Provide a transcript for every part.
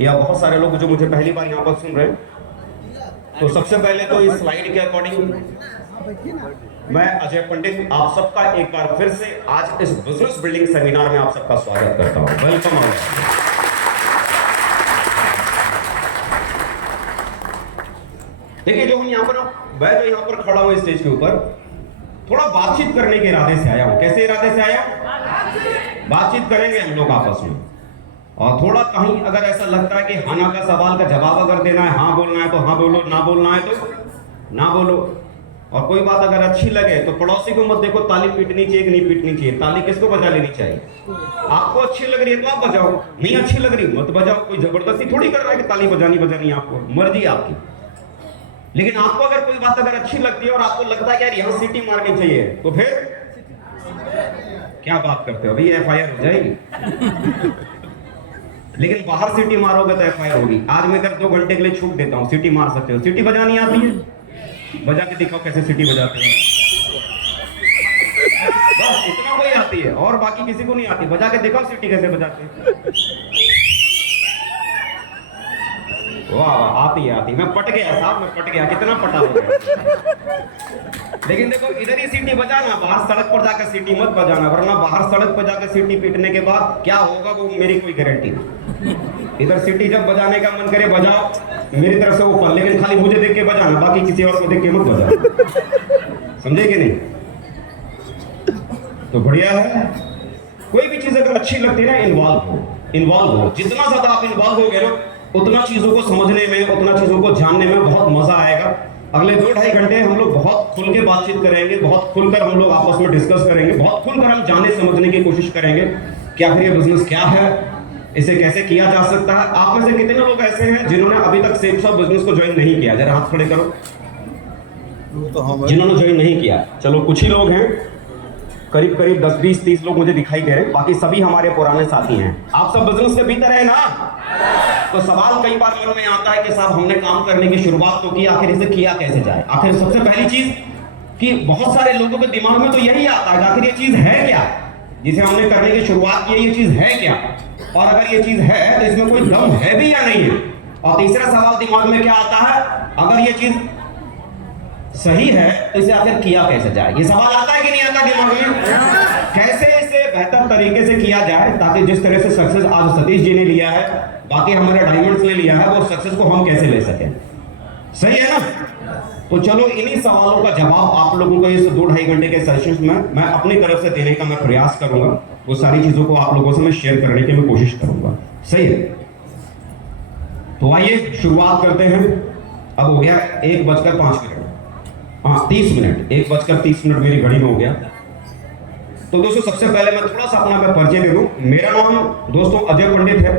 या बहुत सारे लोग जो मुझे पहली बार यहाँ पर सुन रहे हैं, तो सबसे पहले तो इस स्लाइड के अकॉर्डिंग मैं अजय पंडित आप सबका एक बार फिर से आज इस बिजनेस बिल्डिंग सेमिनार में आप सबका स्वागत करता हूं। वेलकम। देखिए, जो हम यहाँ पर मैं जो यहाँ पर खड़ा हूँ स्टेज के ऊपर, थोड़ा बातचीत करने के इरादे से आया हूँ। कैसे इरादे से आया? बातचीत करेंगे हम लोग आपस में, और थोड़ा कहीं अगर ऐसा लगता है कि हाँ ना का सवाल का जवाब अगर देना है, हाँ बोलना है तो हाँ बोलो, ना बोलना है तो ना बोलो। और कोई बात अगर अच्छी लगे तो पड़ोसी को मत देखो ताली पीटनी चाहिए कि नहीं पीटनी चाहिए, ताली किसको बजा लेनी चाहिए। आपको अच्छी लग रही है तो आप बजाओ, नहीं अच्छी लग रही मत बजाओ। कोई जबरदस्ती थोड़ी कर रहा है कि ताली बजानी आपको, मर्जी आपकी। लेकिन आपको अगर कोई बात अगर अच्छी लगती है और आपको लगता है कि यार यहाँ सीटी मारनी चाहिए, तो फिर क्या बात करते हो, अभी FIR हो जाएगी। लेकिन बाहर सीटी मारोगे तो FIR होगी। आज मैं अगर 2 घंटे के लिए छूट देता हूँ, सीटी मार सकते हो। सीटी बजानी आती है? बजा के दिखाओ कैसे सीटी बजाते हैं। बस इतना कोई आती है, और बाकी किसी को नहीं आती। बजा के दिखाओ सीटी कैसे बजाते हैं। वाह, आती। मैं पट गया साहब, मैं पट गया। कितना पटा हो गया। लेकिन देखो, इधर ही सीटी बजाना, बाहर सड़क पर जाकर सीटी मत बजाना, वरना बाहर सड़क पर जाकर सीटी पीटने के बाद क्या होगा वो मेरी कोई गारंटी नहीं। इधर सीटी जब बजाने का मन करे बजाओ मेरी तरफ से ऊपर, लेकिन खाली मुझे देख के बजाना, बाकी किसी और को देख के मत बजाना। समझे कि नहीं? तो बढ़िया है। कोई भी चीज अगर अच्छी लगती है ना, इन्वॉल्व हो। जितना ज्यादा आप इन्वॉल्व हो गए ना, उतना चीजों को समझने में, उतना चीजों को जानने में बहुत मजा आएगा। अगले 2-2.5 घंटे हम लोग बहुत खुल के बातचीत करेंगे, बहुत खुलकर हम लोग आपस में डिस्कस करेंगे, बहुत खुलकर हम जाने समझने की कोशिश करेंगे कि आखिर ये बिजनेस क्या है, इसे कैसे किया जा सकता है। आप में से कितने लोग ऐसे हैं जिन्होंने अभी तक सेल्स ऑफ बिजनेस को ज्वाइन नहीं किया? जरा हाथ खड़े करो जिन्होंने ज्वाइन नहीं किया। चलो कुछ ही लोग हैं, करीब 10, 20, 30 लोग मुझे दिखाई दे रहे हैं, बाकी सभी हमारे पुराने साथी हैं। आप सब बिजनेस के भीतर है ना? तो सवाल कई बार मन में आता है कि साहब हमने काम करने की शुरुआत तो की, आखिर इसे किया कैसे जाए। आखिर सबसे पहली चीज कि बहुत सारे लोगों के दिमाग में तो यही आता है कि आखिर ये चीज है क्या जिसे हमने करने की शुरुआत की है, ये चीज है क्या, और अगर ये चीज है तो इसमें कोई दम है भी या नहीं है। और तीसरा सवाल दिमाग में क्या आता है, अगर ये चीज सही है तो इसे आखिर किया कैसे जाए। ये सवाल आता है कि नहीं आता दिमाग में? कैसे इसे बेहतर तरीके से किया जाए ताकि जिस तरह से सक्सेस आज सतीश जी ने लिया है, बाकी हमारे डायमंड्स ने लिया है, वो सक्सेस को हम कैसे ले सकें। सही है ना? तो चलो इन्हीं सवालों का जवाब आप लोगों को इस 2-2.5 घंटे के सेशन में मैं अपनी तरफ से देने का मैं प्रयास करूंगा। वो सारी चीजों को आप लोगों से मैं शेयर करने की मैं कोशिश करूंगा। सही है? तो आइए शुरुआत करते हैं। अब हो गया 1:05, हाँ 30 मिनट, 1:30 मेरी घड़ी में हो गया। तो दोस्तों सबसे पहले मैं थोड़ा सा अपना मैं परिचय दे दूं। मेरा नाम दोस्तों अजय पंडित है।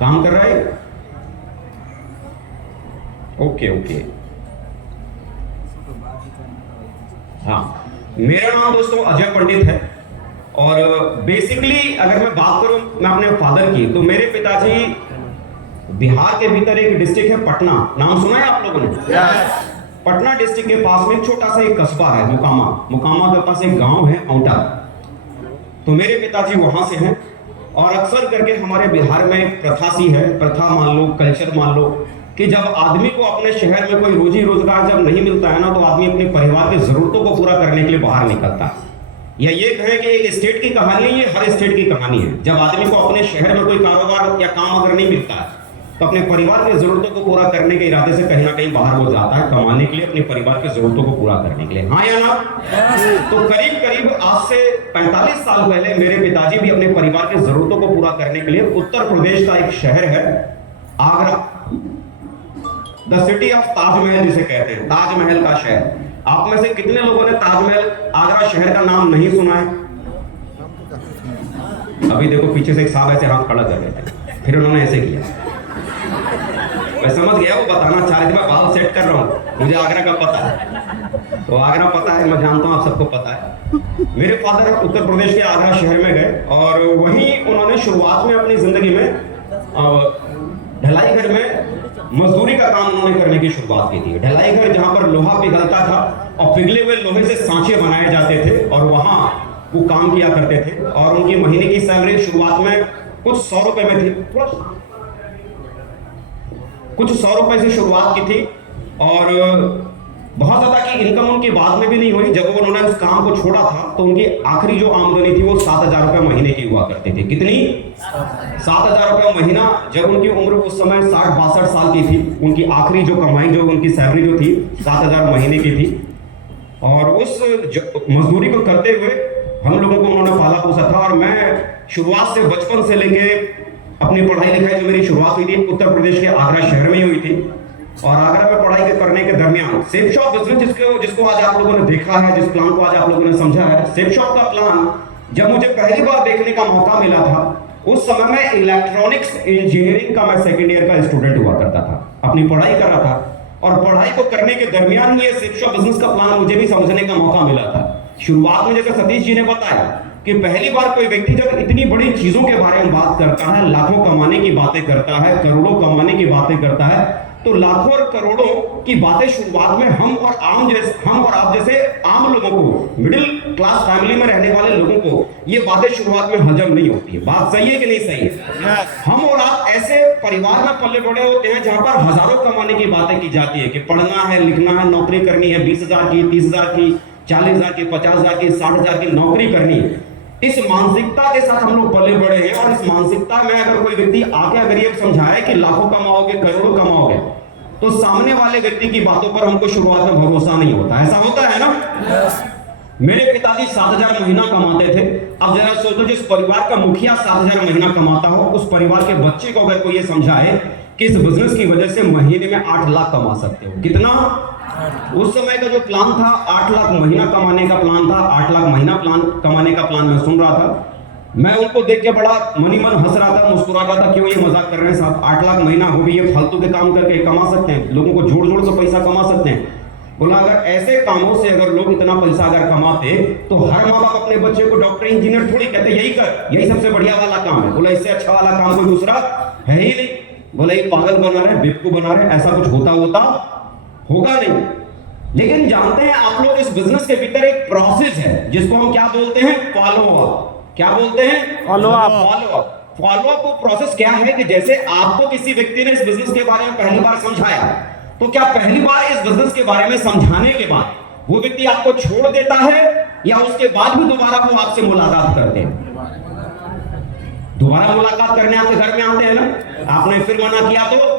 काम कर रहा है? ओके। हाँ, मेरा नाम दोस्तों अजय पंडित है। और बेसिकली अगर मैं बात करूं मैं अपने फादर की, तो मेरे पिताजी बिहार के भीतर एक डिस्ट्रिक्ट है पटना, नाम सुना है आप लोगों ने? पटना डिस्ट्रिक्ट के पास में एक छोटा सा एक कस्बा है मुकामा के पास एक गांव है औंटा। तो मेरे पिताजी वहां से हैं, और अक्सर करके हमारे बिहार में एक प्रथा सी है, प्रथा मान लो, कल्चर मान लो, कि जब आदमी को अपने शहर में कोई रोजी रोजगार जब नहीं मिलता है ना, तो आदमी अपने परिवार की जरूरतों को पूरा करने के लिए बाहर निकलता है। या ये कहें कि एक स्टेट की कहानी है, ये हर स्टेट की कहानी है। जब आदमी को अपने शहर में कोई कारोबार या काम अगर नहीं मिलता है, तो अपने परिवार की जरूरतों को पूरा करने के इरादे से कहीं ना कहीं बाहर हो जाता है, कमाने के लिए, अपने परिवार की जरूरतों को पूरा करने के लिए। हाँ या ना? तो करीब आज से 45 साल पहले मेरे पिताजी भी अपने परिवार की जरूरतों को पूरा करने के लिए उत्तर प्रदेश का एक शहर है Agra, the city of Taj Mahal जिसे कहते हैं, ताजमहल का शहर। आप में से कितने लोगों ने ताजमहल आगरा शहर का नाम नहीं सुना है? अभी देखो पीछे से एक साहब ऐसे हाथ खड़ा कर रहे थे, फिर उन्होंने ऐसे किया। मैं समझ गया, वो बताना चाह रहे थे, मैं बाल सेट कर रहा हूँ, मुझे आगरा का पता है। तो आगरा पता है, मैं जानता हूँ आप सबको पता है। मेरे फादर उत्तर प्रदेश के आगरा शहर में गए, और वहीं उन्होंने शुरुआत में अपनी जिंदगी में ढलाई घर में मजदूरी का काम उन्होंने करने की शुरुआत की थी। ढलाई घर जहाँ पर लोहा पिघलता था और पिघले हुए लोहे से सांचे बनाए जाते थे, और वहाँ वो काम किया करते थे। और उनकी महीने की सैलरी शुरुआत में कुछ 100 रुपए में थी, थोड़ा कुछ 100 रुपए से शुरुआत की थी और बहुत ज्यादा की इनकम उनकी बाद में भी नहीं हुई। जब उन्होंने उस काम को छोड़ा था तो उनकी आखिरी जो आमदनी थी वो 7,000 रुपए महीने की हुआ करती थी। कितनी? 7,000 रुपए महीना। जब उनकी उम्र उस समय 60-62 साल की थी, उनकी आखिरी जो कमाई, जो उनकी सैलरी जो थी 7,000 महीने की थी। और उस मजदूरी को करते हुए हम लोगों को उन्होंने पाला पोसा था। और मैं शुरुआत से, बचपन से लेके अपनी पढ़ाई लिखाई जो मेरी शुरुआत हुई थी उत्तर प्रदेश के आगरा शहर में ही हुई थी। और आगरा में पढ़ाई करने के दरमियान सेफ शॉप बिजनेस जिसको आज आप लोगों ने देखा है, जिस प्लान को आज आप लोगों ने समझा है, सेफ शॉप का प्लान जब मुझे पहली बार देखने का मौका मिला था, उस समय मैं इलेक्ट्रॉनिक्स इंजीनियरिंग का, मैं सेकेंड ईयर का स्टूडेंट हुआ करता था, अपनी पढ़ाई कर रहा था। और पढ़ाई को करने के दरमियान ये सेफ शॉप बिजनेस का प्लान मुझे भी समझने का मौका मिला था। शुरुआत में जैसे सतीश जी ने बताया कि पहली बार कोई व्यक्ति जब इतनी बड़ी चीजों के बारे में बात करता है, लाखों कमाने की बातें करता है, करोड़ों कमाने की बातें करता है, तो लाखों और करोड़ों की बातें शुरुआत में हम और आप जैसे आम लोगों को, मिडिल क्लास फैमिली में रहने वाले लोगों को ये बातें शुरुआत में हजम नहीं होती है। बात सही है कि नहीं सही है? हम और आप ऐसे परिवार में पले बड़े होते हैं जहां पर हजारों कमाने की बातें की जाती है कि पढ़ना है, लिखना है, नौकरी करनी है, 20,000 की, 30,000 की, 40,000 की, 50,000 की, 60,000 की नौकरी करनी है। इस मानसिकता के साथ हम लोग पले बड़े हैं। और इस मानसिकता में अगर कोई व्यक्ति आके अगर ये समझाए कि लाखों कमाओगे, करोड़ों कमाओगे, तो सामने वाले व्यक्ति की बातों पर हमको शुरुआत में भरोसा नहीं होता। ऐसा होता है ना? मेरे पिताजी 7,000 महीना कमाते थे। अब जरा सोचो, जिस परिवार का मुखिया 7,000 महीना कमाता हो, उस परिवार के बच्चे को अगर कोई ये समझाए कि इस बिजनेस की वजह से महीने में 8 लाख कमा सकते हो। कितना? उस समय का जो प्लान था 8 लाख महीना कमाने का प्लान था। 8 लाख महीना प्लान कमाने का प्लान मैं सुन रहा था। मैं उनको देख के बड़ा मनी मन हंस रहा था, मुस्कुरा रहा था, क्यों ये मजाक कर रहे हैं साहब, 8 लाख महीना हो भी, ये फालतू के काम करके कमा सकते हैं, लोगों को जोड़ जोड़ से पैसा कमा सकते हैं। बोला अगर ऐसे कामों से अगर लोग इतना पैसा अगर कमाते तो हर माँ बाप अपने बच्चे को डॉक्टर इंजीनियर थोड़ी कहते, यही कर, यही सबसे बढ़िया वाला काम है। बोला इससे अच्छा वाला काम कोई दूसरा है ही नहीं। बोला ये पागल बना रहे, बेवकूफ बना रहे, ऐसा कुछ होता होगा नहीं। लेकिन जानते हैं आप लोग, इस बिजनेस के भीतर एक प्रोसेस है जिसको हम क्या बोलते हैं? Follow up. क्या बोलते हैं? Follow up. Follow up process क्या है कि जैसे आपको किसी व्यक्ति ने इस बिजनेस के बारे में पहली बार समझाया, तो क्या पहली बार इस बिजनेस के बारे में समझाने के बाद वो व्यक्ति आपको छोड़ देता है, या उसके बाद भी दोबारा वो आपसे मुलाकात करते हैं? दोबारा मुलाकात करने आपके घर में आते हैं ना। आपने फिर मना किया तो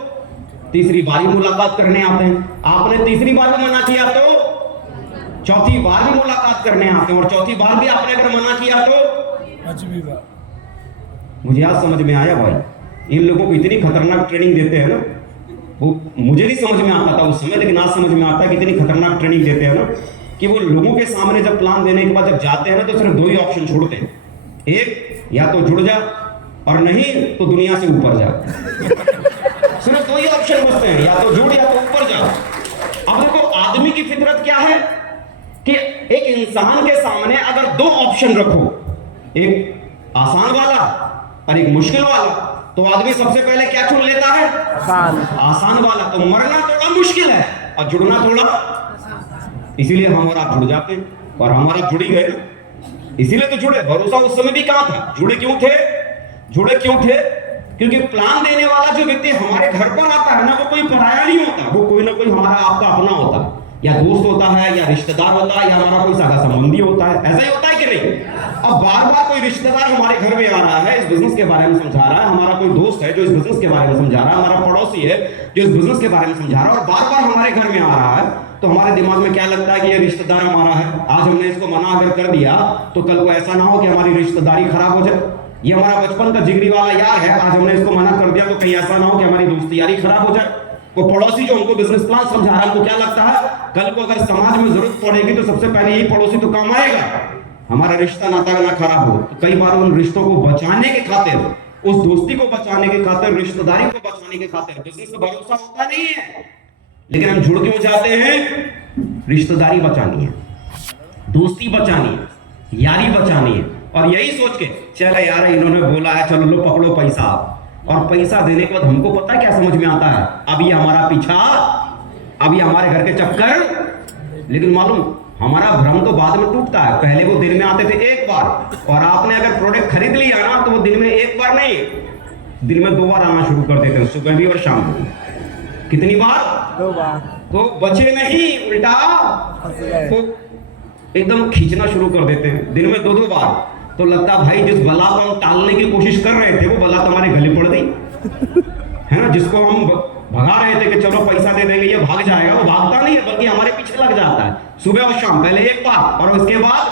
तीसरी बार ही मुलाकात करने आते हैं। आपने तीसरी बार भी मना किया तो चौथी बार भी मुलाकात करने आते हैं। और चौथी बार भी आपने अगर मना किया तो पांचवी बार। मुझे आज समझ में आया भाई, इन लोगों को इतनी खतरनाक ट्रेनिंग देते हैं ना, वो मुझे नहीं समझ में आता था उस समय, लेकिन आज समझ में आता है कि इतनी खतरनाक ट्रेनिंग देते हैं ना कि वो लोगों के सामने जब प्लान देने के बाद जब जाते हैं ना, तो सिर्फ 2 ही ऑप्शन छोड़ते हैं। एक, या तो जुड़ जा, और नहीं तो दुनिया से ऊपर जा। सिर्फ 2 ही ऑप्शन बचते हैं, या तो जुड़ या तो ऊपर जा। अब देखो, आदमी की फितरत क्या है कि एक इंसान के सामने अगर 2 ऑप्शन रखो, एक आसान वाला और एक मुश्किल वाला, तो आदमी सबसे पहले क्या चुन लेता है? आसान वाला। तो मरना थोड़ा मुश्किल है और जुड़ना थोड़ा, इसीलिए हम और आप जुड़ जाते हैं। और हम और आप जुड़ ही गए, इसीलिए तो जुड़े। भरोसा उस समय भी कहां था? जुड़े क्यों थे? क्योंकि प्लान देने वाला जो व्यक्ति हमारे घर पर आता है ना, वो कोई पराया नहीं होता, वो कोई ना कोई हमारा आपका अपना होता है, या दोस्त होता है, या रिश्तेदार होता है, या हमारा कोई सगा संबंधी होता है। ऐसा ही होता है कि नहीं? अब बार बार कोई रिश्तेदार हमारे घर में आ रहा है, इस बिजनेस के बारे में समझा रहा है, हमारा कोई दोस्त है जो इस बिजनेस के बारे में समझा रहा है, हमारा पड़ोसी है जो इस बिजनेस के बारे में समझा रहा है, और बार बार हमारे घर में आ रहा है, तो हमारे दिमाग में क्या लगता है कि ये रिश्तेदार हमारा है। आज हमने इसको मना अगर कर दिया तो कल को ऐसा ना हो कि हमारी रिश्तेदारी खराब हो जाए। ये हमारा बचपन का जिगरी वाला यार है, आज हमने इसको मना कर दिया तो कहीं ऐसा ना हो कि हमारी दोस्ती यारी खराब हो जाए। वो पड़ोसी जो हमको बिजनेस प्लान समझा रहा है, तो क्या लगता है कल को अगर समाज में जरूरत पड़ेगी तो सबसे पहले यही पड़ोसी तो काम आएगा, हमारा रिश्ता नाता ना खराब हो। तो कई बार उन रिश्तों को बचाने के खातिर, उस दोस्ती को बचाने के खातिर, रिश्तेदारी को बचाने के खातिर बिजनेस पे भरोसा होता नहीं है, लेकिन हम जुड़ क्यों जाते हैं? रिश्तेदारी बचानी है, दोस्ती बचानी है, यारी बचानी है। और यही सोच के चल यार इन्होंने बोला है, चलो लो पकड़ो पैसा। और पैसा देने के बाद हमको पता क्या समझ में आता है? अब ये हमारा पीछा, अब ये हमारे घर के चक्कर। लेकिन मालूम हमारा भ्रम तो बाद में टूटता है, पहले वो दिन में आते थे एक बार, और आपने अगर प्रोडक्ट खरीद लिया ना तो वो दिन में एक बार नहीं, दिन में 2 बार आना शुरू कर देते हैं, सुबह भी और शाम को। कितनी बार? 2 बार। तो बचे नहीं, उल्टा तो एकदम खींचना शुरू कर देते हैं दिन में 2-2 बार। तो लगता भाई जिस बला को हम टालने की कोशिश कर रहे थे वो बला तुम्हारे गले पड़ गई है ना। जिसको हम भगा रहे थे कि चलो पैसा दे देंगे ये भाग जाएगा, वो भागता नहीं है बल्कि हमारे पीछे लग जाता है सुबह और शाम, पहले एक बार और उसके बाद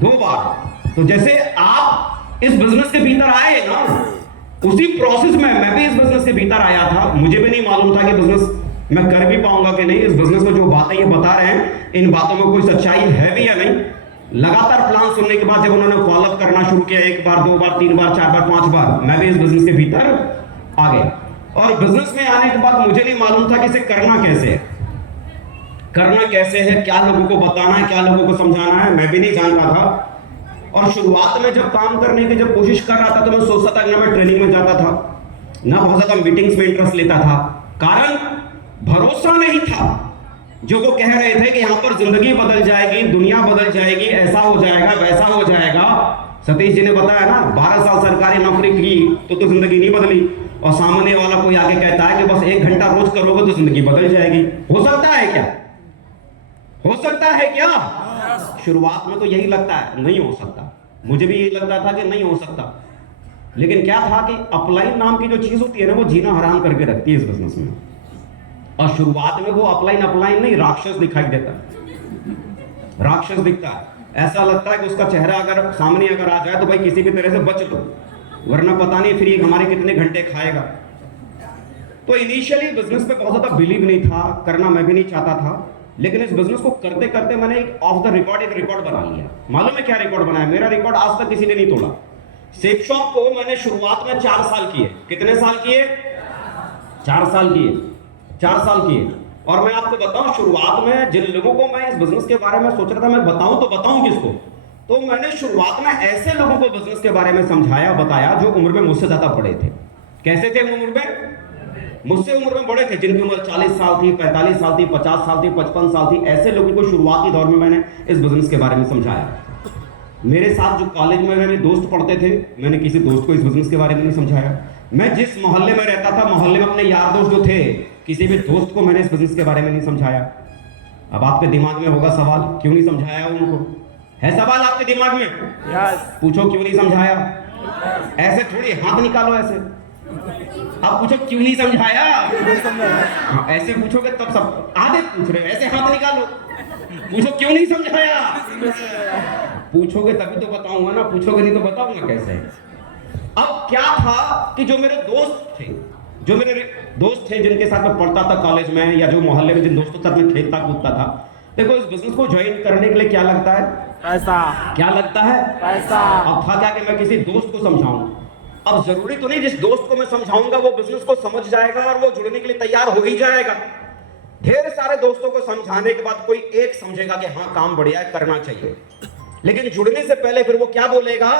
2 बार। तो जैसे आप इस बिजनेस के भीतर आए ना, उसी प्रोसेस में मैं भी इस बिजनेस के भीतर आया था। मुझे भी नहीं मालूम था कि बिजनेस मैं कर भी पाऊंगा कि नहीं। इस बिजनेस में जो बातें ये बता रहे हैं इन बातों में कोई सच्चाई है भी या नहीं। लगातार प्लान सुनने के बाद जब उन्होंने फॉलोअप करना शुरू किया, 1 बार 2 बार 3 बार 4 बार 5 बार, मैं भी इस बिजनेस के भीतर आ गया। और बिजनेस में आने के बाद मुझे नहीं मालूम था कि इसे करना कैसे है, करना कैसे है, क्या लोगों को बताना है, क्या लोगों को समझाना है, मैं भी नहीं जान रहा था। और शुरुआत में जब काम करने की जब कोशिश कर रहा था तो मैं सोचता था कि ना मैं ट्रेनिंग में जाता था, ना बहुत ज्यादा मीटिंग्स में इंटरेस्ट लेता था, कारण भरोसा नहीं था। जो वो कह रहे थे कि यहाँ पर जिंदगी बदल जाएगी, दुनिया बदल जाएगी, ऐसा हो जाएगा, वैसा हो जाएगा। सतीश जी ने बताया ना, 12 साल सरकारी नौकरी की तो जिंदगी नहीं बदली, और सामने वाला कोई आके कहता है कि बस 1 घंटा रोज करोगे तो जिंदगी बदल जाएगी। हो सकता है क्या? हो सकता है क्या? शुरुआत में तो यही लगता है, नहीं हो सकता। मुझे भी यही लगता था कि नहीं हो सकता, लेकिन क्या था कि अपलाइन नाम की जो चीज होती है ना, वो जीना हराम करके रखती है इस बिजनेस में। और शुरुआत में वो अपलाइन नहीं, राक्षस दिखाई देता है, राक्षस दिखता है। ऐसा लगता है कि उसका चेहरा अगर सामने अगर आ जाए तो भाई किसी भी तरह से बच लो, वरना पता नहीं फिर ये हमारे कितने घंटे खाएगा। तो इनिशियली बिजनेस पे बहुत ज्यादा बिलीव नहीं था, करना मैं भी नहीं चाहता था, लेकिन इस बिजनेस को करते करते मैंने एक ऑफ द रिकॉर्ड एक रिकॉर्ड बना लिया। मालूम है क्या रिकॉर्ड बनाया? मेरा रिकॉर्ड आज तक किसी ने नहीं तोड़ा। सेफ शॉप को मैंने शुरुआत में 4 साल किए। कितने साल किए? 4 साल किए, 4 साल किए। और मैं आपको बताऊं, शुरुआत में जिन लोगों को मैं इस बिजनेस के बारे में सोच रहा था मैं बताऊं तो बताऊं किसको, तो मैंने शुरुआत में ऐसे लोगों को बिजनेस के बारे में समझाया, बताया जो उम्र में मुझसे ज्यादा बड़े थे। कैसे थे उम्र में? मुझसे उम्र में बड़े थे, जिनकी उम्र 40 साल थी, 45 साल थी, 50 साल थी, 55 साल थी। ऐसे लोगों को शुरुआती दौर में मैंने इस बिजनेस के बारे में समझाया। मेरे साथ जो कॉलेज में मेरे दोस्त पढ़ते थे, मैंने किसी दोस्त को इस बिजनेस के बारे में नहीं समझाया। मैं जिस मोहल्ले में रहता था, मोहल्ले में अपने यार दोस्त जो थे, किसी भी दोस्त को मैंने इस बिजनेस के बारे में नहीं समझाया। अब आपके दिमाग में होगा सवाल, क्यों नहीं समझाया उनको? है सवाल आपके दिमाग में? पूछो क्यों नहीं समझाया। ऐसे थोड़ी हाथ निकालो, ऐसे आप पूछो क्यों नहीं समझाया। हाँ, ऐसे पूछोगे तब सब आधे पूछ रहे, ऐसे हाथ निकालो, पूछो क्यों नहीं समझाया। पूछोगे तभी तो बताऊंगा ना, पूछोगे नहीं तो बताऊंगा कैसे। अब क्या था कि जो मेरे दोस्त थे जिनके साथ मैं पढ़ता था कॉलेज में, या जो मोहल्ले में जिन दोस्तों के साथ मैं खेलता कूदता था, देखो इस बिजनेस को ज्वाइन करने के लिए क्या लगता है? पैसा। क्या लगता है? पैसा। अब था क्या कि मैं किसी दोस्त को समझाऊं। अब जरूरी तो नहीं जिस दोस्त को मैं समझाऊंगा वो बिजनेस को समझ जाएगा और वो जुड़ने के लिए तैयार हो ही जाएगा। ढेर सारे दोस्तों को समझाने के बाद कोई एक समझेगा कि हाँ काम बढ़िया है, करना चाहिए, लेकिन जुड़ने से पहले फिर वो क्या बोलेगा?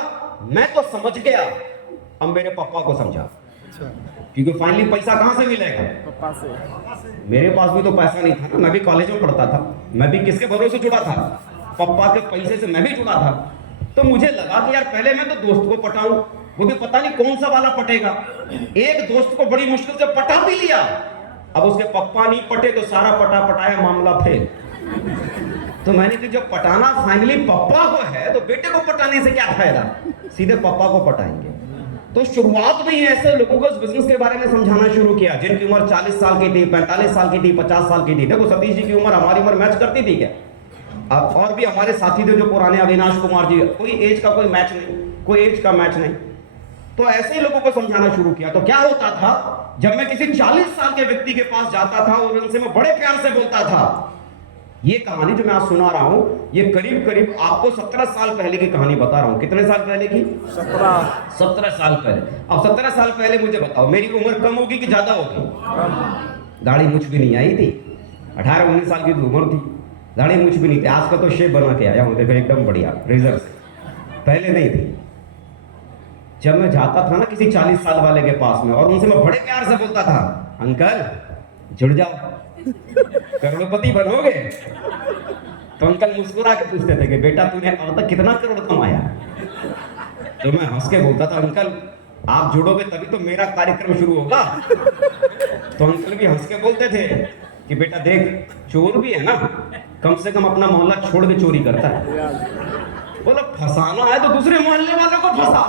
मैं तो समझ गया, अब मेरे पापा को समझा। क्योंकि फाइनली पैसा कहां से मिलेगा? पापा से। मेरे पास भी तो पैसा नहीं था ना, मैं भी कॉलेज में पढ़ता था, मैं भी किसके भरोसे जुड़ा था? पापा के पैसे से मैं भी जुड़ा था। तो मुझे लगा कि यार पहले मैं तो दोस्त को पटाऊं, वो भी पता नहीं कौन सा वाला पटेगा। एक दोस्त को बड़ी मुश्किल से पटा भी लिया, अब उसके पापा नहीं पटे तो सारा पटाया मामला फेल। तो मैंने कि जब पटाना फाइनली पापा को है तो बेटे को पटाने से क्या फायदा, सीधे पापा को पटाएंगे। तो शुरुआत में ही ऐसे लोगों को इस बिजनेस के बारे में समझाना शुरू किया जिनकी उम्र 40 साल की थी, 45 साल की थी, 50 साल की थी। देखो सतीश जी की उम्र हमारी उम्र मैच करती थी क्या? अब और भी हमारे साथी थे जो पुराने, अविनाश कुमार जी, कोई एज का कोई मैच नहीं, कोई एज का मैच नहीं। तो ऐसे ही लोगों को समझाना शुरू किया। तो क्या होता था, जब मैं किसी 40 साल के व्यक्ति के पास जाता था और उनसे मैं बड़े प्यार से बोलता था, ये कहानी जो मैं आज सुना रहा हूं ये करीब करीब आपको 17 साल पहले की कहानी बता रहा हूं। कितने साल पहले की? 17 साल पहले। अब 17 साल पहले मुझे बताओ मेरी उम्र कम होगी कि ज्यादा होगी? दाढ़ी मुछ भी नहीं आई थी, 18-19 साल की उम्र थी, दाढ़ी मुछ भी नहीं थी। आज का तो शेप बना के आया हूं, देखो एकदम बढ़िया रेजर से, पहले नहीं थी। जब मैं जाता था ना किसी 40 साल वाले के पास में और उनसे मैं बड़े प्यार से बोलता था, अंकल जुड़ जाओ, करोड़पति बनोगे। तो अंकल मुस्कुरा के पूछते थे कि बेटा तूने अब तक कितना करोड़ कमाया? तो मैं हंस के बोलता था अंकल आप जुड़ोगे तभी तो मेरा कार्यक्रम शुरू होगा। तो अंकल भी हंस के बोलते थे कि बेटा देख चोर भी है ना, कम से कम अपना मोहल्ला छोड़ के चोरी करता है। बोला फंसाना है तो दूसरे मोहल्ले वालों को फंसा,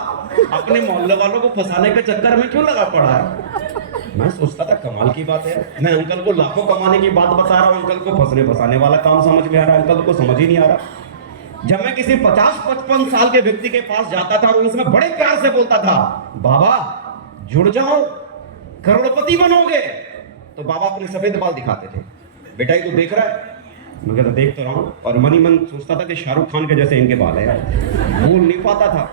अपने मोहल्ले वालों को फंसाने के चक्कर में क्यों लगा पड़ा है? मैं सोचता था कमाल की बात है, मैं अंकल को लाखों कमाने की बात बता रहा हूँ, अंकल को फंसने फंसाने वाला काम समझ में आ रहा है, अंकल को समझ ही नहीं आ रहा। जब मैं किसी 50-55 साल के व्यक्ति के पास जाता था और उसमें बड़े प्यार से बोलता था बाबा जुड़ जाओ करोड़पति बनोगे, तो बाबा अपने सफेद बाल दिखाते थे, बेटा ये तो देख रहा है? मैं कहता देख तो रहा हूँ, और मन ही मन सोचता था कि शाहरुख खान के जैसे इनके बाल है, बोल नहीं पाता था।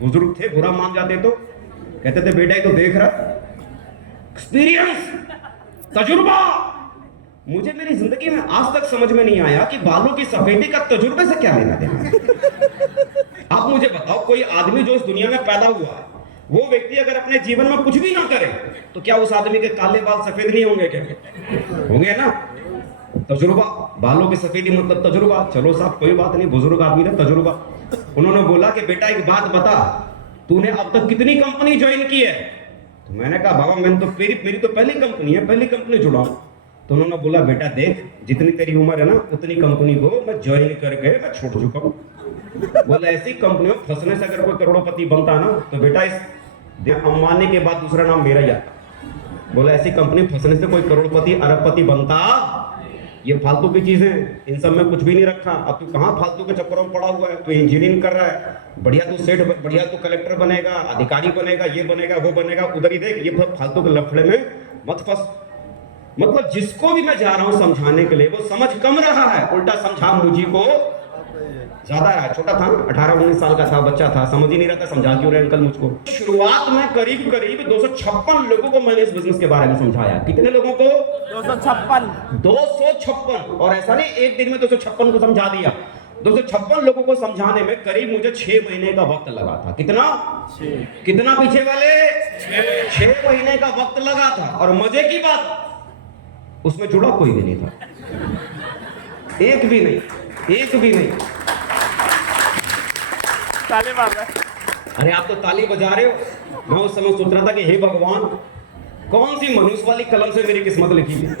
बुजुर्ग थे बुरा मान जाते तो कहते थे बेटा ये तो देख रहा है, एक्सपीरियंस तजुर्बा। मुझे मेरी जिंदगी में आज तक समझ में नहीं आया कि बालों की सफेदी का तजुर्बे से क्या लेना देना। आप मुझे बताओ कोई आदमी जो इस दुनिया में पैदा हुआ है वो व्यक्ति अगर अपने जीवन में कुछ भी ना करे तो क्या उस आदमी के काले बाल सफेद नहीं होंगे? क्या होंगे ना? तजुर्बा, बालों की सफेदी मतलब तजुर्बा। चलो साहब कोई बात नहीं, बुजुर्ग आदमी ने तजुर्बा। उन्होंने बोला कि बेटा एक बात बता, तूने अब तक कितनी कंपनी ज्वाइन की है? तो मैंने कहा बाबा मैंने तो मेरी तो पहली कंपनी है, पहली कंपनी जुड़ा। तो उन्होंने बोला बेटा देख जितनी तेरी उम्र है ना उतनी कंपनी को मैं ज्वाइन करके मैं छोड़ चुका हूँ। बोला ऐसी कंपनियों फंसने से अगर कोई करोड़पति बनता ना तो बेटा इस अंबानी के बाद दूसरा नाम मेरा ही आता। बोला ऐसी कंपनी फंसने से कोई करोड़पति अरबपति बनता, ये फालतू की चीजें, इन सब में कुछ भी नहीं रखा। अब तू कहाँ फालतू के चक्करों में पड़ा हुआ है? तू इंजीनियरिंग कर रहा है, बढ़िया तू सेठ, बढ़िया तू कलेक्टर बनेगा, अधिकारी बनेगा, ये बनेगा वो बनेगा, उधर ही देख, ये फालतू के लफड़े में मत फंस। मतलब जिसको भी मैं जा रहा हूं समझाने के लिए वो समझ कम रहा है, उल्टा समझा मुझी को ज्यादा है। छोटा था 18-19 साल का था, बच्चा था, समझ ही नहीं रहा था, समझा क्यों रहे अंकल मुझको। शुरुआत में करीब 256 लोगों को मैंने इस बिजनेस के बारे में समझाया। कितने लोगों को? 256। और ऐसा नहीं एक दिन में 256 को समझा दिया, 256 लोगों को समझाने में करीब मुझे 6 महीने का वक्त लगा था। कितना पीछे वाले? 6 महीने का वक्त लगा था। और मजे की बात उसमें जुड़ा कोई भी नहीं था, एक भी नहीं। ताली मार रहा है। अरे आप तो ताली बजा रहे हो, मैं उस समय सोच रहा था कि हे भगवान कौन सी मनुष्य वाली कलम से मेरी किस्मत लिखी है।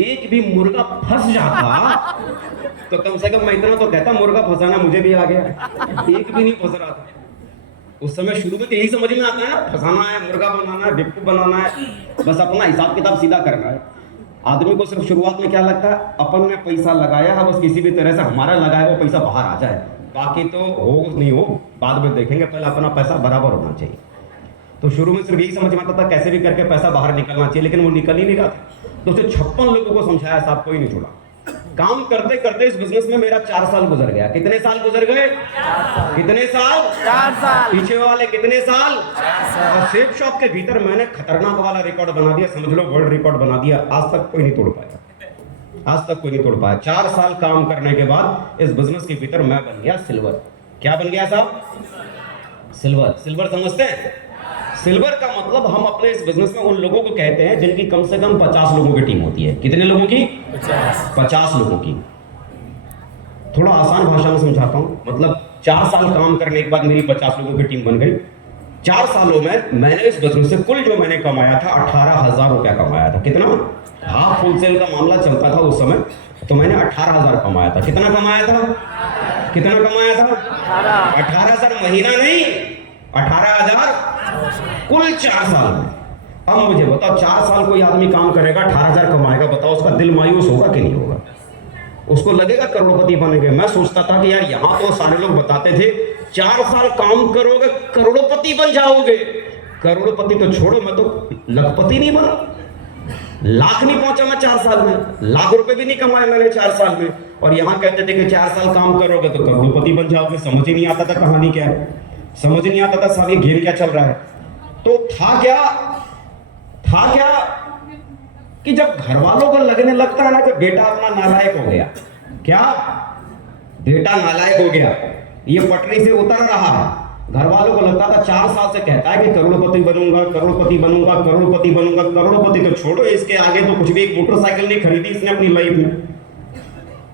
एक भी मुर्गा फंस जाता तो कम से कम मैं इतना तो कहता मुर्गा फंसाना मुझे भी आ गया। एक भी नहीं फंस रहा था उस समय। शुरू में तो यही समझ में आता है ना, फंसाना है, मुर्गा बनाना है, बेवकूफ बनाना है, बस अपना हिसाब किताब सीधा करना है। आदमी को सिर्फ शुरुआत में क्या लगता है, अपन ने पैसा लगाया है, बस किसी भी तरह से हमारा लगाया वो पैसा बाहर आ जाए, बाकी तो हो नहीं हो बाद में देखेंगे, पहले अपना पैसा बराबर होना चाहिए। तो शुरू में सिर्फ यही समझ में आता था कैसे भी करके पैसा बाहर निकलना चाहिए, लेकिन वो निकल ही नहीं रहा था। 256 लोगों को समझाया, साहब कोई नहीं छोड़ा। काम करते करते इस बिजनेस में मेरा 4 साल गुजर गया। कितने साल गुजर गए? कितने साल? 4 साल। पीछे वाले कितने साल? 4 साल। और सेफ शॉप के भीतर मैंने खतरनाक वाला रिकॉर्ड बना दिया, समझ लो वर्ल्ड रिकॉर्ड बना दिया। आज तक कोई नहीं तोड़ पाया। 4 साल काम करने के बाद इस बिजनेस के भीतर मैं बन गया सिल्वर। क्या बन गया साहब? सिल्वर समझते हैं? सिल्वर का मतलब हम अपने इस बिजनेस में उन लोगों को कहते हैं जिनकी कम से कम 50 लोगों की टीम होती है। कितने लोगों की? 50 लोगों की। थोड़ा आसान भाषा में समझाता हूं, मतलब 4 साल काम करने के बाद मेरी 50 लोगों की टीम बन गई। 4 सालों में मैंने इस बिजनेस से कुल जो मैंने कमाया था 18,000 रुपया कमाया था। कितना? हाफ होलसेल का मामला चलता था उस समय, तो मैंने 18,000 कमाया था। कितना कमाया था? 18,000 महीना नहीं, 18,000 कुल 4 साल में। अब मुझे बताओ 4 साल कोई आदमी काम करेगा 18,000 कमाएगा, बताओ उसका दिल मायूस होगा कि नहीं होगा? उसको लगेगा करोड़पति बनेंगे। मैं सोचता था कि यार यहाँ तो सारे लोग बताते थे 4 साल काम करोगे करोड़पति बन जाओगे। करोड़पति तो छोड़ो, मैं तो लखपति नहीं बना, लाख नहीं पहुंचा मैं 4 साल में, लाख रुपए भी नहीं कमाए मैंने 4 साल में। और यहाँ कहते थे कि 4 साल काम करोगे तो करोड़पति बन जाओगे। समझ ही नहीं आता था कहानी क्या है, समझ नहीं आता था साहब ये गेम क्या चल रहा है। तो था क्या कि जब घर वालों को लगने लगता है ना कि बेटा अपना नालायक हो गया, क्या बेटा नालायक हो गया, ये पटरी से उतर रहा है, घर वालों को लगता था 4 साल से कहता है कि करोड़पति बनूंगा, करोड़पति तो छोड़ो, इसके आगे तो कुछ भी एक मोटरसाइकिल नहीं खरीदी इसने अपनी लाइफ में।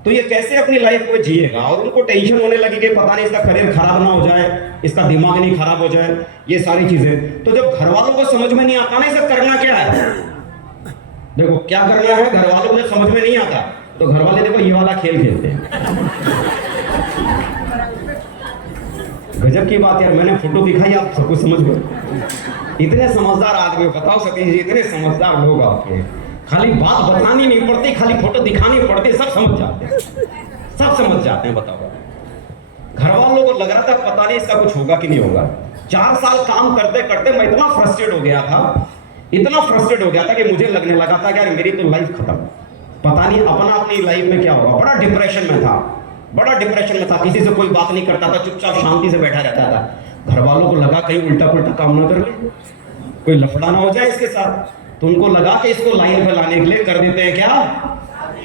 तो ये कैसे अपनी लाइफ को जिएगा? और उनको टेंशन होने लगी कि पता नहीं इसका करियर खराब ना हो जाए, इसका दिमाग नहीं खराब हो जाए, ये सारी चीजें। तो जब घर वालों को समझ में नहीं आता ना इसे करना क्या है, देखो क्या करना है, घर वालों को जब समझ में नहीं आता तो घर वाले देखो ये वाला खेल खेलते हैं। गजब की बात यार, मैंने फोटो दिखाई आप सब कुछ समझ गए। इतने समझदार आदमी बताओ सतीश जी, इतने समझदार लोग आपके, खाली बात बतानी नहीं पड़ती, खाली फोटो दिखानी पड़ती, सब समझ जाते हैं, सब समझ जाते हैं। बताओ, घर वालों को लग रहा था पता नहीं इसका कुछ होगा कि नहीं होगा। 4 साल काम करते करते मैं इतना फ्रस्ट्रेट हो गया था, इतना फ्रस्ट्रेट हो गया था कि मुझे लगने लगा था कि यार मेरी तो लाइफ खत्म, पता नहीं अपनी लाइफ में क्या होगा। बड़ा डिप्रेशन में था, बड़ा डिप्रेशन में था, किसी से कोई बात नहीं करता था, चुपचाप शांति से बैठा रहता था। घर वालों को लगा कहीं उल्टा पुल्टा काम ना कर ले, कोई लफड़ा ना हो जाए इसके साथ, तो उनको लगा कि इसको लाइन पे लाने के लिए कर देते हैं क्या,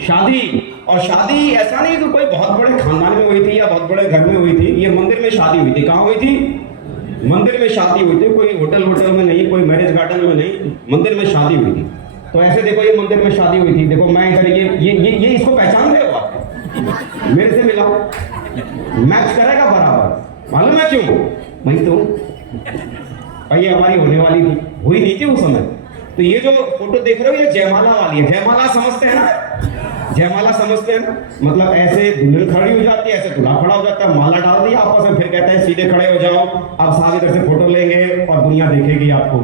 शादी। और शादी ऐसा नहीं कि कोई बहुत बड़े खानदान में हुई थी या बहुत बड़े घर में हुई थी, ये मंदिर में शादी हुई थी। कहाँ हुई थी? मंदिर में शादी हुई थी, कोई होटल में नहीं, कोई मैरिज गार्डन में नहीं, मंदिर में शादी हुई थी। तो ऐसे देखो ये मंदिर में शादी हुई थी, देखो मैं इधर ये इसको पहचान रहे हो आप? मेरे से मिलाओ, मैच करेगा बराबर, मालूम है क्यों? वही तो और ये हमारी होने वाली थी, हुई नहीं थी उस समय। तो ये जो फोटो देख रहे हो ये जयमाला वाली है। जयमाला समझते हैं ना, जयमाला समझते हैं ना, मतलब ऐसे दुल्हन खड़ी हो जाती है, ऐसे दूल्हा खड़ा हो जाता है, माला डाल दिया आपस में, फिर कहते हैं सीधे खड़े हो जाओ, अब साथ इधर से फोटो लेंगे और दुनिया देखेगी आपको,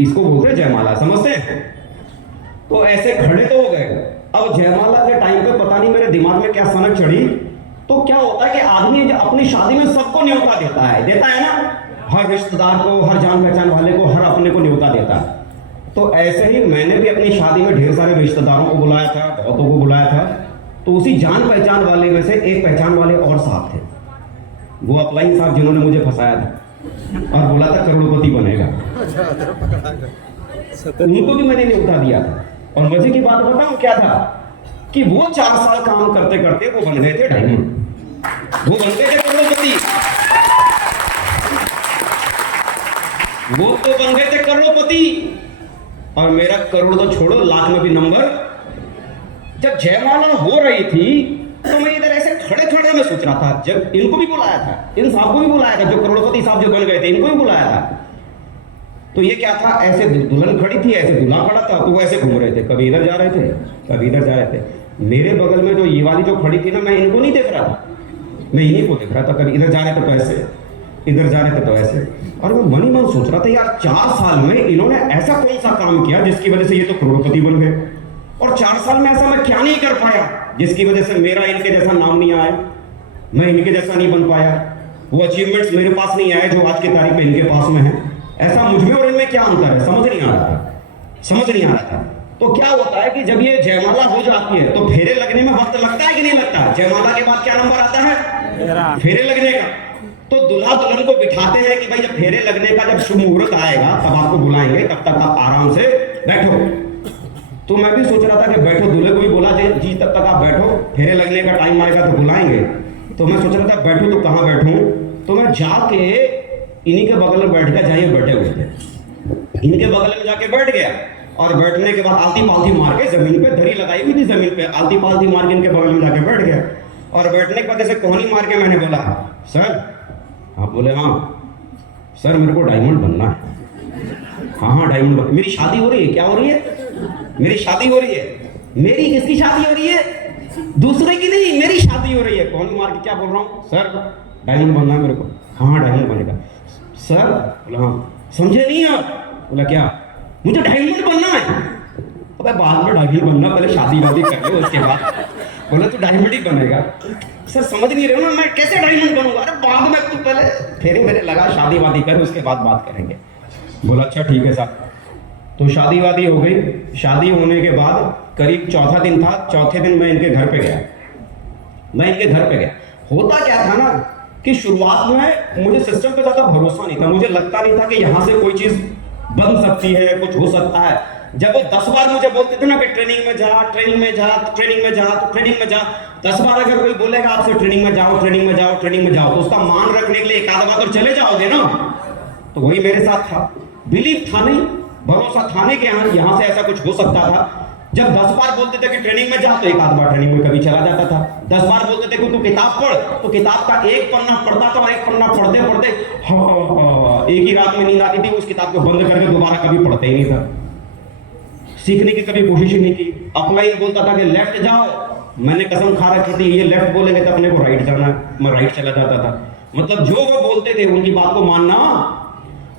इसको बोलते हैं जयमाला, समझते हैं? तो ऐसे खड़े तो हो गए। अब जयमाला के टाइम पे पता नहीं मेरे दिमाग में क्या सनक चढ़ी, तो क्या होता है कि आदमी अपनी शादी में सबको न्योता देता है ना, हर रिश्तेदार को, हर जान पहचान वाले को, हर अपने को न्योता देता है। तो ऐसे ही मैंने भी अपनी शादी में ढेर सारे रिश्तेदारों को बुलाया था, बहुतों को बुलाया था। तो उसी जान पहचान वाले में से एक पहचान वाले और साहब थे, वो अपलाइन साहब, जिन्होंने मुझे फंसाया था और बोला था करोड़पति बनेगा, उनको भी मैंने न्योता दिया था। और मजे की बात बताऊं क्या था कि वो 4 साल काम करते करते वो बन गए थे डायमंड, वो बन गए थे करोड़पति, वो तो बन गए थे करोड़पति। और मेरा करोड़ तो छोड़ो, लाख में भी नंबर। जब जयमाला हो रही थी तो मैं इधर ऐसे खड़े खड़े में सोच रहा था, जब इनको भी बुलाया था, इन साहब को भी बुलाया था, जो करोड़पति साहब जो बन गए थे इनको भी बुलाया था। तो ये क्या था, ऐसे दुल्हन खड़ी थी, ऐसे दूल्हा खड़ा था, तो वो ऐसे घूम रहे थे, कभी इधर जा रहे थे, कभी इधर जा रहे थे। मेरे बगल में जो ये वाली जो खड़ी थी ना, मैं इनको नहीं देख रहा था, मैं इन्हीं को देख रहा था, कभी इधर जा रहे थे तो ऐसे, इधर जा रहे थे तो ऐसे। और मैं मन ही मन सोच रहा था यार 4 साल में इन्होंने ऐसा कौन सा काम किया जिसकी वजह से ये तो करोड़पति बन गए, और 4 साल में ऐसा मैं क्या नहीं कर पाया जिसकी वजह से मेरा इनके जैसा नाम नहीं आया, मैं इनके जैसा नहीं बन पाया, वो अचीवमेंट्स मेरे पास नहीं आए जो आज की तारीख में इनके पास में है। ऐसा मुझ में और इनमें क्या अंतर है, समझ नहीं आ रहा था, समझ नहीं आ रहा था। तो क्या होता है कि जब ये जयमाला हो जाती है तो फेरे लगने में वक्त लगता है कि नहीं लगता? जयमाला के बाद क्या नंबर आता है? फेरे लगने का। तो दूल्हा दुल्हन को बिठाते हैं कि भाई जब फेरे लगने का जब शुभ मुहूर्त आएगा तब आपको बुलाएंगे, तब तक आप आराम से बैठो। तो मैं भी सोच रहा था कि बैठो, दूल्हे को भी बोला जी तब तक आप बैठो, फेरे लगने का टाइम आएगा तो बुलाएंगे। तो मैं सोच रहा था बैठो तो कहाँ बैठूं, तो मैं जाके इन्हीं के बगल में बैठ गया, जाइए बैठे हुए थे, इनके बगल में जाके बैठ गया। और बैठने के बाद आलती पालती मार के जमीन पे, दरी लगाई हुई थी जमीन पे, आलती पालती मार के इनके बगल में जाके बैठ गया। और बैठने के बाद ऐसे कोहनी मार के मैंने बोला, सर, आप बोले हाँ सर मेरे को डायमंड बनना है। हाँ डायमंड बनना, मेरी शादी हो रही है। क्या हो रही है? मेरी शादी हो रही है। मेरी किसकी शादी हो रही है? दूसरे की नहीं, मेरी शादी हो रही है। कौन मार के क्या बोल रहा हूँ, सर डायमंड बनना है मेरे को। हाँ डायमंड बनेगा सर। बोला हाँ, समझे नहीं आप? बोला क्या? मुझे डायमंड बनना है। अबे बाद में डायमंड बनना, पहले शादी वादी कर लो उसके बाद। बोला तो डायमंड ही बनेगा। सर समझ नहीं रहे हो ना, मैं कैसे डायमंड बनूंगा? अरे बाद में, तू पहले फेरे मेरे लगा, शादी वादी कर, उसके बाद बात करेंगे। बोला अच्छा ठीक है साहब। तो शादी वादी हो गई। शादी होने के बाद करीब चौथा दिन था, चौथे दिन मैं इनके घर पे गया। मैं इनके घर पे गया। होता क्या था ना कि शुरुआत में मुझे सिस्टम पे ज्यादा भरोसा नहीं था, मुझे लगता नहीं था कि यहाँ से कोई चीज बन सकती है, कुछ हो सकता है। जब वो 10 बार मुझे बोलते थे ना कि ट्रेनिंग में जा, ट्रेनिंग में जा, ट्रेनिंग में जा, तो ट्रेनिंग में जा, 10 बार अगर कोई बोलेगा आपसे ट्रेनिंग में जाओ, ट्रेनिंग में जाओ, ट्रेनिंग में जाओ, तो उसका मान रखने के लिए एक आध बार तो चले जाओगे ना। तो वही मेरे साथ था, बिलीव था नहीं, भरोसा था नहीं कि यहाँ से ऐसा कुछ हो सकता था। जब 10 बार बोलते थे कि ट्रेनिंग में जा, तो एक आध बार ट्रेनिंग में कभी चला जाता था। 10 बार बोलते थे कि तू किताब पढ़, तो किताब का एक पन्ना पढ़ता था और एक पन्ना पढ़ते पढ़ते एक ही रात में नींद आती थी, उस किताब को बंद करके दोबारा कभी पढ़ते ही नहीं था। सीखने की कभी कोशिश ही नहीं की। अपलाइन बोलता था कि लेफ्ट जाओ, मैंने कसम खा रखी थी ये लेफ्ट बोलेंगे तो अपने को राइट जाना है, मैं राइट चला जाता था। मतलब जो वो बोलते थे उनकी बात को मानना।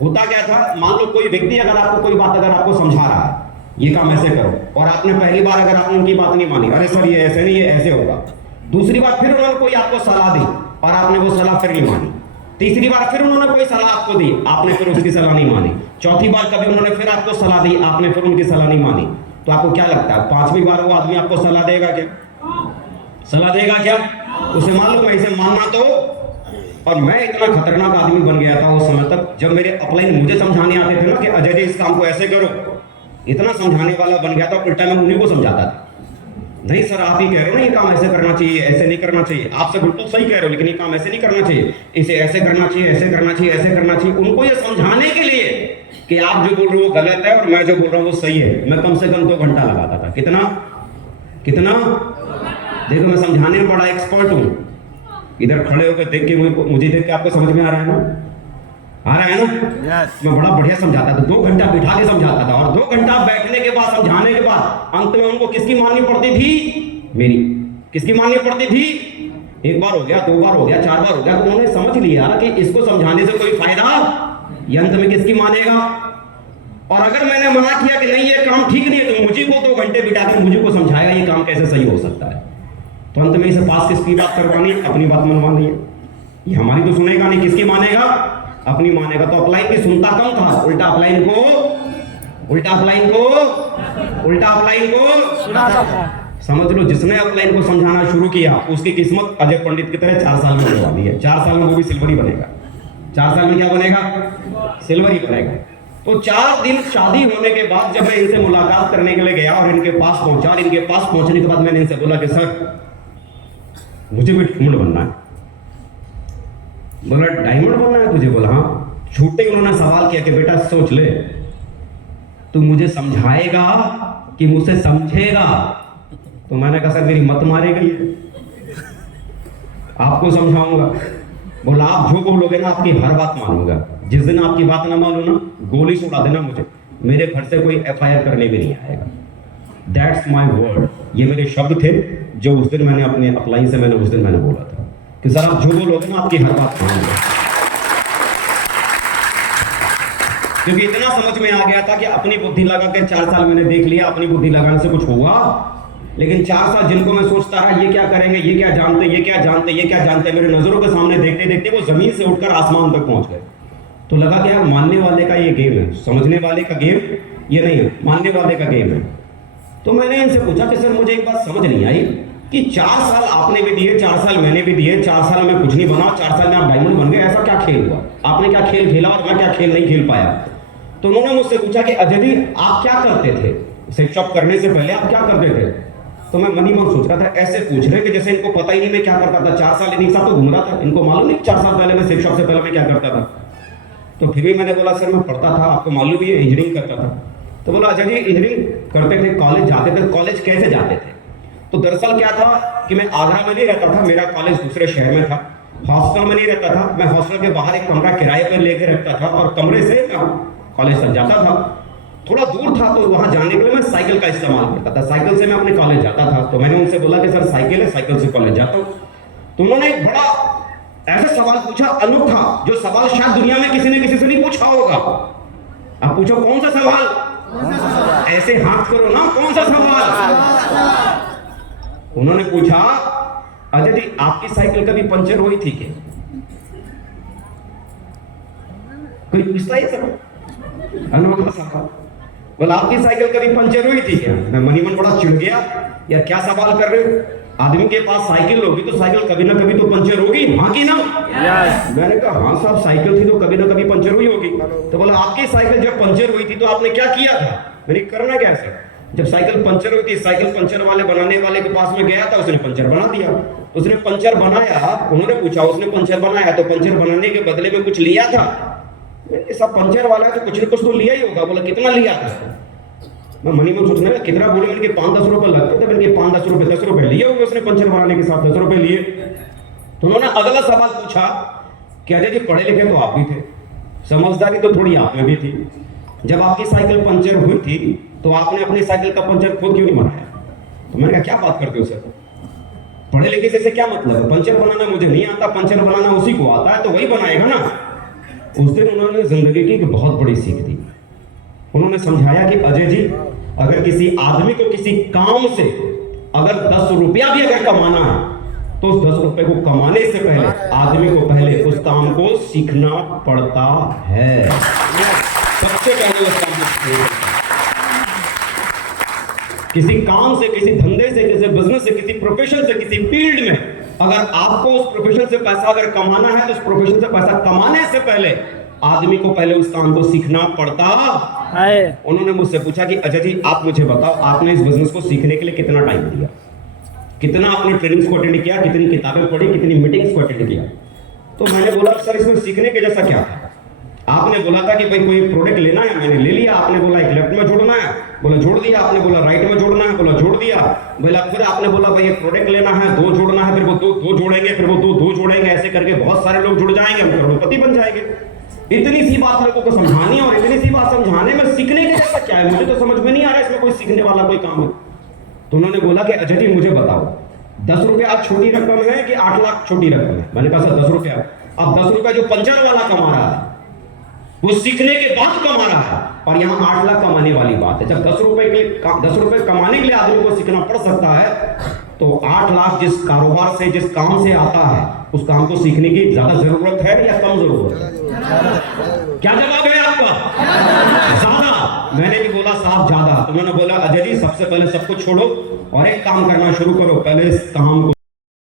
होता क्या था, मान लो कोई व्यक्ति अगर आपको कोई बात अगर आपको समझा रहा है ये काम ऐसे करो, और आपने पहली बार अगर आपने उनकी बात नहीं मानी, अरे सर ये ऐसे नहीं, ये ऐसे होगा। दूसरी बार फिर उन्होंने कोई आपको सलाह दी और आपने वो सलाह फिर नहीं मानी। तीसरी बार फिर उन्होंने कोई सलाह आपको दी, आपने फिर उसकी सलाह नहीं मानी। चौथी बार कभी उन्होंने फिर आपको सलाह दी, आपने फिर उनकी सलाह नहीं मानी। तो आपको क्या लगता है, पांचवी बार वो आदमी आपको सलाह देगा क्या? सलाह देगा क्या? उसे मालूम है इसे मानना तो। और मैं इतना खतरनाक आदमी बन गया था उस समय तक, जब मेरे अपलाइन मुझे समझाने आते थे ना कि अजय जी इस काम को ऐसे करो, इतना समझाने वाला बन गया था, उल्टा मैं उन्हीं को समझाता था। नहीं सर आप ही कह रहे हो ना ये काम ऐसे करना चाहिए, ऐसे नहीं करना चाहिए, आपसे बिल्कुल सही कह रहे हो, लेकिन ये काम ऐसे नहीं करना चाहिए, इसे ऐसे करना चाहिए, ऐसे करना चाहिए, ऐसे करना चाहिए। उनको ये समझाने के लिए कि आप जो बोल रहे हो वो गलत है और मैं जो बोल रहा हूँ वो सही है, मैं कम से कम 2 घंटा लगाता था। कितना देखो मैं समझाने में बड़ा एक्सपर्ट हूँ। इधर खड़े होकर देख के मुझे देख के आपको समझ में आ रहा है ना? आ रहा है ना? Yes. मैं बड़ा बढ़िया समझाता था, 2 घंटा बिठा के समझाता था, और 2 घंटा बैठने के बाद, समझाने के बाद अंत में उनको किसकी माननी पड़ती थी? मेरी। किसकी माननी पड़ती थी? एक बार हो गया, 2 बार हो गया, 4 बार हो गया, तो उन्होंने समझ लिया कि इसको समझाने से कोई फायदा, ये अंत में किसकी मानेगा। और अगर मैंने मना किया कि नहीं ये काम ठीक नहीं है, तो मुझे को 2 घंटे बिठा कर मुझे को समझाएगा ये काम कैसे सही हो सकता है। तो अंत में इसे पास किसकी बात करवानी है? अपनी बात मनवानी है। ये हमारी तो सुनेगा नहीं, किसकी मानेगा? अपनी मानेगा। तो अपलाइन की सुनता कम था, उल्टा अपलाइन को सुनाता था। समझ लो, जिसने अपलाइन को समझाना शुरू किया उसकी किस्मत अजय पंडित की तरह 4 साल में होने वाली है। 4 साल में वो भी सिल्वर ही बनेगा। 4 साल में क्या बनेगा? सिल्वर ही बनेगा। तो 4 दिन शादी होने के बाद जब मैं इनसे मुलाकात करने के लिए गया और इनके पास पहुंचा, और इनके पास पहुंचने के बाद मैंने इनसे बोला कि सर मुझे भी डायमंड बनना है। बोला डायमंड बनना है तुझे? बोला हाँ। छूटते ही उन्होंने सवाल किया कि बेटा सोच ले, तू मुझे समझाएगा कि मुझसे समझेगा? तो मैंने कहा सर मेरी मत मारेगा ये, आपको समझाऊंगा। बोला आप जो बोलोगे ना आपकी हर बात मानूंगा, जिस दिन आपकी बात ना मानू ना गोली से उड़ा देना मुझे, मेरे घर से कोई FIR करने भी नहीं आएगा। That's my word. ये मेरे शब्द थे जो उस दिन मैंने अपने अपलाइन से उस दिन मैंने बोला था कि सर आप जो बोलोगे ना आपकी हर बात मानूंगा। क्योंकि इतना समझ में आ गया था कि अपनी बुद्धि लगा के 4 साल मैंने देख लिया, अपनी बुद्धि लगाने से कुछ हुआ। लेकिन 4 साल जिनको मैं सोचता रहा ये क्या करेंगे, ये क्या जानते, ये क्या जानते, ये क्या जानते, मेरे नजरों के सामने देखते देखते वो जमीन से उठकर आसमान तक पहुंच गए। तो लगा कि यार मानने वाले का ये गेम है, समझने वाले का गेम ये नहीं है, मानने वाले का गेम है। तो मैंने इनसे पूछा कि सर मुझे एक बात समझ नहीं आई कि 4 साल आपने भी दिए, 4 साल मैंने भी दिए, 4 साल में कुछ नहीं बना, 4 साल में आप डायमंड बन गए, ऐसा क्या खेल हुआ? आपने क्या खेल खेला और मैं क्या खेल नहीं खेल पाया? तो उन्होंने मुझसे पूछा कि अजय जी आप क्या करते थे, सेक्स शॉप करने से पहले आप क्या करते थे? तो मैं मनी मन सोच रहा था, ऐसे पूछ रहे कि जैसे इनको पता ही नहीं मैं क्या करता था। 4 साल इन्हीं साथ तो घूम रहा था, इनको मालूम नहीं 4 साल पहले मैं सेक्स शॉप से पहले मैं क्या करता था। तो फिर भी मैंने बोला सर मैं पढ़ता था, आपको मालूम भी है इंजीनियरिंग करता था। तो बोला अजय जी इंजीनियरिंग करते थे, कॉलेज जाते थे, कॉलेज कैसे जाते थे? तो दरअसल क्या था कि मैं आगरा में नहीं रहता था, मेरा कॉलेज दूसरे शहर में था, हॉस्टल में नहीं रहता था, मैं हॉस्टल के बाहर एक कमरा किराए पर लेके रखता था और कमरे से कॉलेज तक जाता था। थोड़ा दूर था तो वहां जाने के लिए मैं साइकिल का इस्तेमाल करता था, साइकिल से मैं अपने कॉलेज जाता था। तो मैंने उनसे बोला कि सर साइकिल है, साइकिल से कॉलेज जाता हूँ। तो उन्होंने एक बड़ा ऐसा सवाल पूछा, अनोखा, जो सवाल शायद दुनिया में किसी ने किसी से नहीं पूछा होगा। आप पूछो कौन सा सवाल? ऐसे हाथ करो ना, कौन सा सवाल? उन्होंने पूछा अजय जी आपकी साइकिल कभी पंचर हुई थी क्या? कोई पूछता है सर, अनोखा सवाल। बोला आपकी साइकिल कभी पंचर हुई थी क्या? मैं मनी मन बड़ा चिढ़ गया, यार क्या सवाल कर रहे हो? आदमी के पास साइकिल होगी तो साइकिल कभी ना कभी तो पंचर होगी, हाँ की ना? Yes. मैंने कहा हाँ साहब साइकिल थी तो कभी ना कभी पंचर हुई होगी। तो बोला आपकी साइकिल जब पंचर हुई थी तो आपने क्या किया था? मैंने करना क्या सर, जब साइकिल पंचर हुई थी साइकिल पंचर वाले बनाने वाले के पास में गया था, उसने पंचर बना दिया। उसने पंचर बनाया, उन्होंने पूछा उसने पंचर बनाया तो पंचर बनाने के बदले में कुछ लिया था? सब पंचर वाला है तो कुछ न कुछ तो लिया ही होगा। बोला कितना लिया था? मैं मनी में सोचने लगा कितना बोले, मैंने 5-10 रुपए लगते थे, मैंने 5-10 रुपए 10 रुपए लिए होंगे उसने पंचर बनाने के साथ, 10 रुपए लिए। तो उन्होंने अगला सवाल पूछा कि अजय जी पढ़े लिखे तो आप भी थे, समझदारी तो थोड़ी आप में भी थी, जब आपकी साइकिल पंचर हुई थी तो आपने अपनी साइकिल का पंचर खुद क्यों नहीं बनाया? तो मैंने कहा क्या बात करते हो सर, पढ़े लिखे से क्या मतलब है, पंचर बनाना मुझे नहीं आता, पंचर बनाना उसी को आता है तो वही बनाएगा ना। उस दिन उन्होंने जिंदगी की एक बहुत बड़ी सीख दी। उन्होंने समझाया कि अजय जी अगर किसी आदमी को किसी काम से अगर 10 रुपया भी अगर कमाना है तो उस 10 रुपए को कमाने से पहले आदमी को पहले उस काम को सीखना पड़ता है। सबसे पहले उस काम को किसी काम से, किसी धंधे से, किसी बिजनेस से, किसी प्रोफेशन से, किसी फील्ड में अगर आपको उस प्रोफेशन से पैसा अगर कमाना है तो उस प्रोफेशन से पैसा कमाने से पहले आदमी को पहले उस काम को सीखना पड़ता है। उन्होंने मुझसे पूछा कि अजय जी आप मुझे बताओ, आपने इस बिजनेस को सीखने के लिए कितना टाइम दिया, कितना आपने ट्रेनिंग्स को अटेंड किया, कितनी किताबें पढ़ी, कितनी मीटिंग्स को अटेंड किया? तो मैंने बोला सर इसमें सीखने के जैसा क्या था? आपने बोला था कि भाई कोई प्रोडक्ट लेना है, मैंने ले लिया। आपने बोला एक लेफ्ट में जोड़ना है, बोला जोड़ दिया। आपने बोला राइट में जोड़ना है, बोला जोड़ दिया। बोला फिर आपने बोला भाई एक प्रोडक्ट लेना है, 2 जोड़ना है, फिर वो दो जोड़ेंगे, फिर वो दो जोड़ेंगे, ऐसे करके बहुत सारे लोग जुड़ जाएंगे, हम करोड़पति बन जाएंगे। इतनी सी बात लोगों को समझानी और इतनी सी बात समझाने में सीखने के जैसा क्या है? मुझे तो समझ में नहीं आ रहा इसमें कोई सीखने वाला कोई काम है। तो उन्होंने बोला कि अजय जी मुझे बताओ 10 रुपया छोटी रकम है कि 8 लाख छोटी रकम है? मैंने कहा सर 10 रुपया। अब 10 रुपया जो पंचर वाला कमा रहा है वो सीखने के बाद कमा रहा है, और यहाँ 8 लाख कमाने वाली बात है। जब 10 रुपए कमाने के लिए आदमी को सीखना पड़ सकता है तो 8 लाख जिस कारोबार से, जिस काम से आता है उस काम को सीखने की ज्यादा जरूरत है या कम जरूरत है? क्या जवाब है आपका? ज्यादा। मैंने भी बोला साहब ज्यादा। तो उन्होंने बोला अजय जी सबसे पहले सब कुछ छोड़ो और एक काम करना शुरू करो, पहले इस काम को